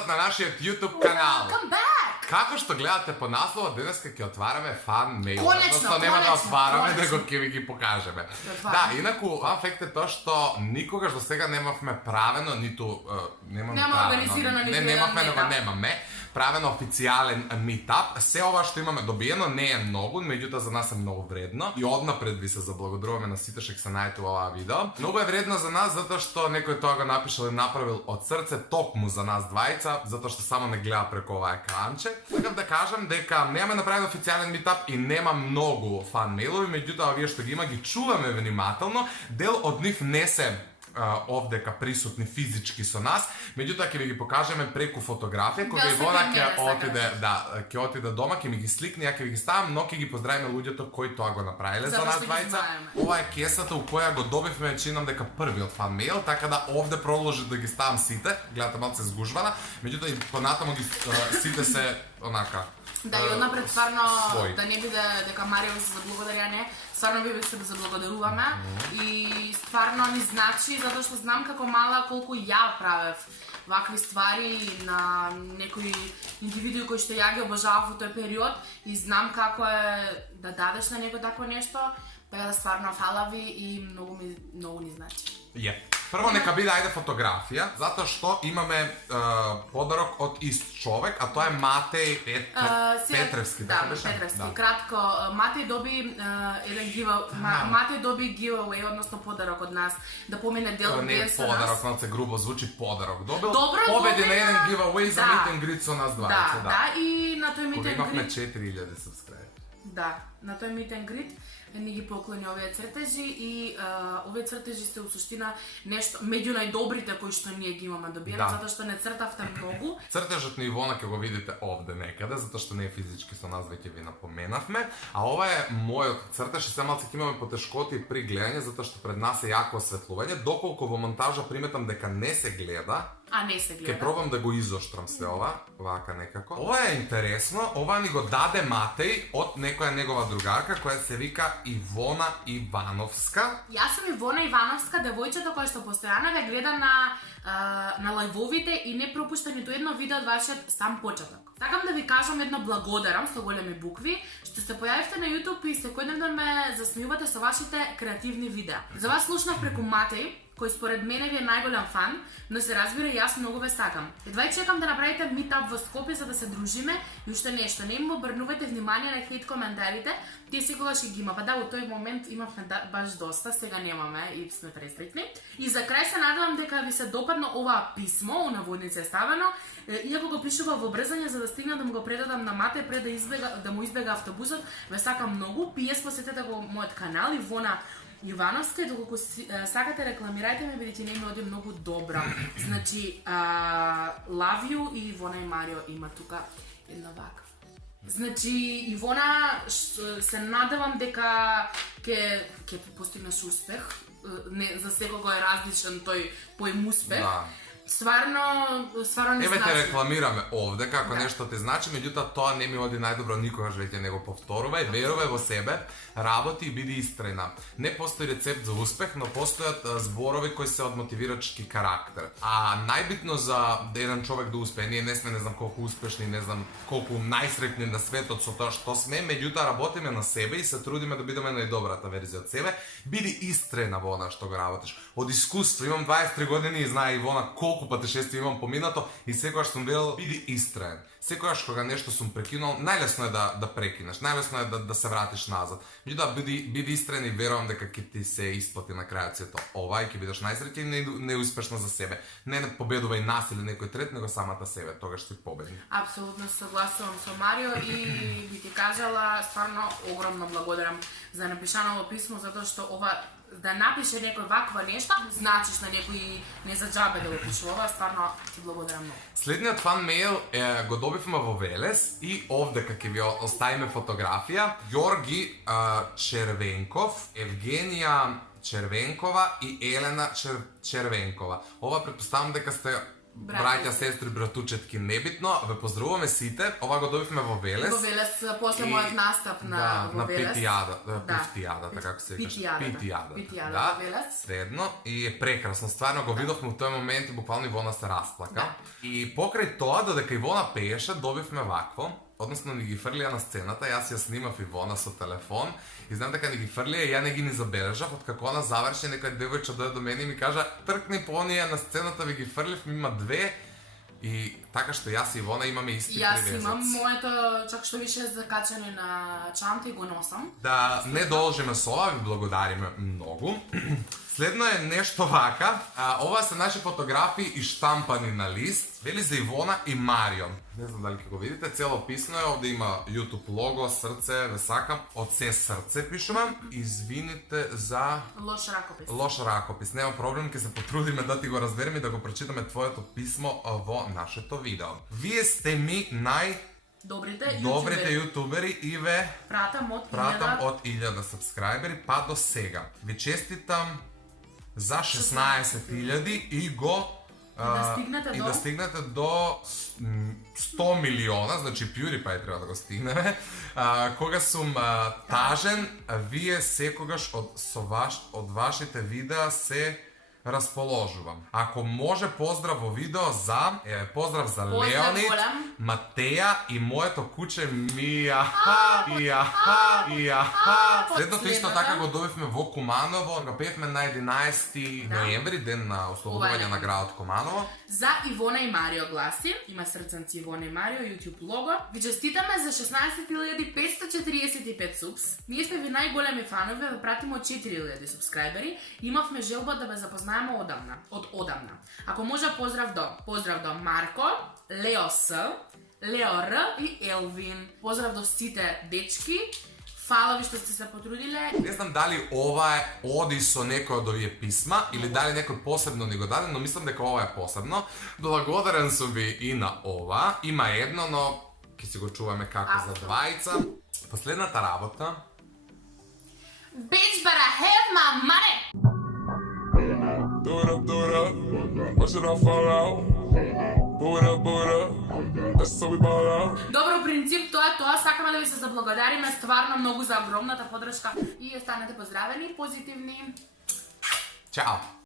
назад на нашиот YouTube канал. Welcome back! Како што гледате по наслова, денеска ќе отвараме фан мейл. Конечно, нема да отвараме, конечно. него ќе ви ги покажеме. Да, инаку, факт е тоа што никогаш до сега немавме правено, ниту Нема организирано, ниту немаме правено официјален митап. Се ова што имаме добиено не е многу, меѓутоа за нас е многу вредно. И однапред ви се заблагодаруваме на сите што ќе се најдете во оваа видео. Многу е вредно за нас затоа што некој тоа го напишал и направил од срце токму за нас двајца, затоа што само не гледа преку ова екранче. Сакам да кажам дека немаме направен официјален митап и нема многу фан мейлови, меѓутоа овие што ги има ги чуваме внимателно. Дел од нив не се овдека присутни физички со нас, меѓутоа ќе ви ги покажеме преку фотографија, кога Ивона ќе отиде дома, ќе ми ги сликне, ја ќе ви ги ставам, но ќе ги поздравиме луѓето кои тоа го направиле за нас двајца. Ова е кесата у која го добивме, чинам дека првиот фан мейл, така да овде продолжи да ги ставам сите, гледате малце сгужвана, меѓутоа и понатаму ги сите се онака. Да, и однапред стварно да не биде дека Марио се заблагодарија не, стварно ви се да заблагодаруваме и стварно ни значи затоа што знам како мала колку ја правев вакви ствари на некои индивидуи кои што ја ги обожавав во тој период и знам како е да дадеш на некој такво нешто, така да стварно фала ви и многу ни значи. Прво нека биде ајде фотографија, затоа што имаме подарок од ист човек, а тоа е Матеј Петревски, да, Петревски. Кратко, Матеј доби Матеј доби giveaway, односно подарок од нас, да помине дел од ден со нас. Не подарок, малце грубо звучи подарок. Добил победи на еден giveaway за meet and greet со нас двајца. Да, и на тој meet and greet имавме 4000 subscribe. Да, на тој meet and greet ни ги поклони овие цртежи и овие цртежи се у суштина нешто меѓу најдобрите кои што ние ги имаме добиено, затоа што не цртавте многу. Цртежот на Ивона ќе го видите овде некаде, затоа што не е физички со нас, веќе ви напоменавме, а ова е мојот цртеж и се малце ќе имаме потешкоти при гледање затоа што пред нас е јако осветлување, доколку во монтажа приметам дека не се гледа. Не се гледа. Ке пробам да го изоштрам све ова, вака некако. Ова е интересно, ова ни го даде Матеј од некоја негова другарка која се вика Ивона Ивановска. Јас сум Ивона Ивановска, девојчето која што постојано ве гледа на лајвовите и не пропушта ниту едно видео од вашиот сам почеток. Сакам да ви кажам едно благодарам со големи букви, што се појавивте на YouTube и секојдневно ме засмејувате со вашите креативни видеа. За вас слушнав преку Матеј, кој според мене ви е најголем фан, но се разбира и јас многу ве сакам. Едва и чекам да направите митап во Скопје за да се дружиме и уште нешто, не им обрнувајте внимание на хейт коментарите, тие секогаш ги има. Па да, во тој момент имавме баш доста, сега немаме и сме пресреќни. И за крај се надевам дека ви се допадна ова писмо, у наводници е ставено, иако го пишува во брзање за да стигна да му го предадам на Матеј пред да му избега автобусот. Ве сакам многу. PS посетете го мојот канал Ивона Ивановска и доколку сакате рекламирајте ме, бидејќи не ми оди многу добро. Значи, love you и Ивона и Марио има тука една ваква. Значи, Ивона, се надевам дека ќе постигнеш успех. За секого е различен тој поем успех. Стварно не значи. Еве те рекламираме овде како нешто ти значи, меѓутоа тоа не ми оди најдобро, никогаш веќе не го повторувај, верувај во себе, работи и биди истрена. Не постои рецепт за успех, но постојат зборови кои се од мотивирачки карактер. А најбитно за еден човек да успее, ние не сме не знам колку успешни, не знам колку најсреќни на светот со тоа што сме, меѓутоа работиме на себе и се трудиме да бидеме најдобрата верзија од себе. Биди истрена во она што го работиш. Од искуство, имам 23 години и знае Ивона колку патешествија имам поминато и секогаш сум велел биди истраен. Секогаш кога нешто сум прекинал, најлесно е да прекинеш, најлесно е да се вратиш назад. Меѓутоа биди истрен и верувам дека ќе ти се исплати на крајот сето ова и ќе бидеш најсреќен и неуспешна за себе. Не победувај нас или некој трет, него самата себе, тогаш си победник. Апсолутно се согласувам со Марио и би ти кажала стварно огромно благодарам за напишаното писмо затоа што ова да напише некој ваква нешто, значиш на некој не за џабе да го пишува, стварно ти благодарам многу. Следниот фан мейл го добивме во Велес и овде ќе ви оставиме фотографија. Ѓорги Червенков, Евгенија Червенкова и Елена Червенкова. Ова претпоставам дека сте браќа, сестри, братучетки, небитно, ве поздравуваме сите. Ова го добивме во Велес. Во Велес, после мојот настап во Велес. Питијадата, како се викаш? Питијадата, да, во Велес. средно. И е прекрасно, стварно го видовме у тој момент и буквално Ивона се расплака. И покрај тоа, додека Ивона пееше, добивме вакво. Односно ни ги фрлија на сцената, јас ја снимав Ивона со телефон и знам дека ни ги фрлија и ја не ги ни забележав, од како она заврши, некој девојче дојде до мене и ми кажа тркни по оние на сцената, ви ги фрлив, има две и така што јас и Ивона имаме исти привезец. Јас имам моето, чак што више закачено и на чанта и го носам. Да не должиме со ова, ви благодариме многу. Следно е нешто вака, ова се наши фотографии и штампани на лист, вели за Ивона и Марион. Не знам дали ќе го видите, цело писано е, овде има YouTube лого, срце, ве сакам, од се срце пишувам. Извините за Лош ракопис. Лош ракопис, нема проблем, ќе се потрудиме да ти го разбереме и да го прочитаме твоето писмо во нашето видео. Вие сте ми Добрите јутубери и ве пратам од 1000 сабскрајбери па до сега. Ви честитам за 16.000 и го да стигнете до 100 милиона, значи PewDiePie треба да го стигнеме. Кога сум тажен, вие секогаш од вашите видеа се расположувам. Ако може, поздрав во видео за поздрав за Леонид, Матеја и моето куче Мија. Следното исто така го добивме во Куманово, го пеевме на 11 ноември, ден на ослободување на градот Куманово. За Ивона и Марио гласи, има срцанци Ивона и Марио, YouTube лого. Ви честитаме за 16.545 субс. Ние сме ви најголеми фанови, ве пратиме од 4.000 субскрајбери. Имавме желба да ве запознаеме од одамна. Ако може, поздрав до Марко, Лео С, Лео Р и Елвин. Поздрав до сите дечки. Фала ви што сте се потрудиле. Не знам дали ова е оди со некој од овие писма или дали некој посебно ни го даде, но мислам дека ова е посебно. Благодарен сум ви и на ова. Има едно, но ќе си го чуваме како за двајца. Последната работа. Bitch, but I have my money! Do it up, watch it all fall out. Pull it up, that's how we ball out. Добро, принцип, тоа сакаме да ви се заблагодариме стварно многу за огромната подршка и останете поздравени, позитивни. Чао!